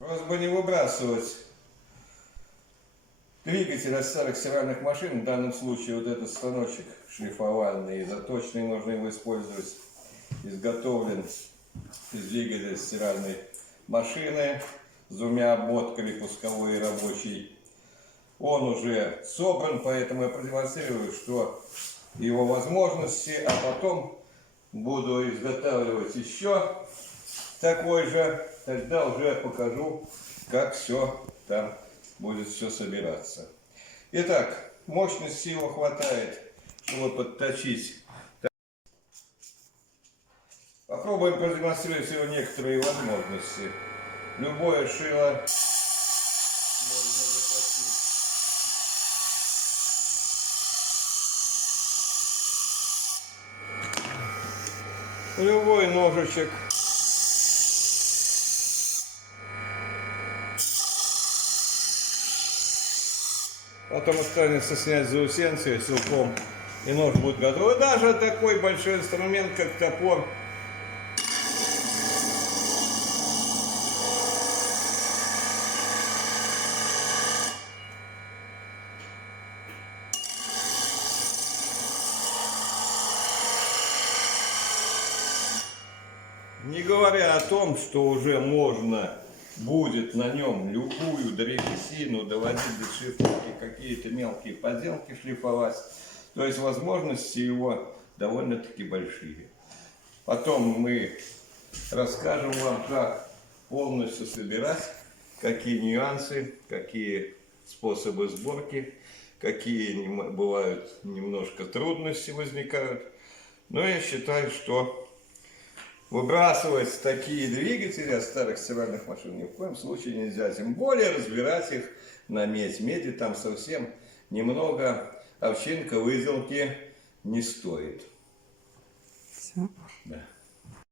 Просьба не выбрасывать двигатель от старых стиральных машин. В данном случае вот этот станочек шлифовальный и заточенный, можно его использовать. Изготовлен из двигателя стиральной машины с двумя обмотками, пусковой и рабочий. Он уже собран, поэтому я продемонстрирую, что его возможности, а потом буду изготавливать еще такой же. Тогда уже покажу, как все там будет все собираться. Итак, мощности его хватает, чтобы подточить. Попробуем продемонстрировать его некоторые возможности. Любое шило можно заточить. Любой ножичек. Потом останется снять заусенцы силком, и нож будет готов. И даже такой большой инструмент, как топор, не говоря о том, что уже можно будет на нем любую древесину доводить до шифровки, какие-то мелкие поделки шлифовать. То есть возможности его довольно-таки большие. Потом мы расскажем вам, как полностью собирать, какие нюансы, какие способы сборки, какие бывают немножко трудности возникают. Но я считаю, что выбрасывать такие двигатели от старых стиральных машин ни в коем случае нельзя. Тем более разбирать их на медь. Меди там совсем немного, овчинка выделки не стоит. Все. Да.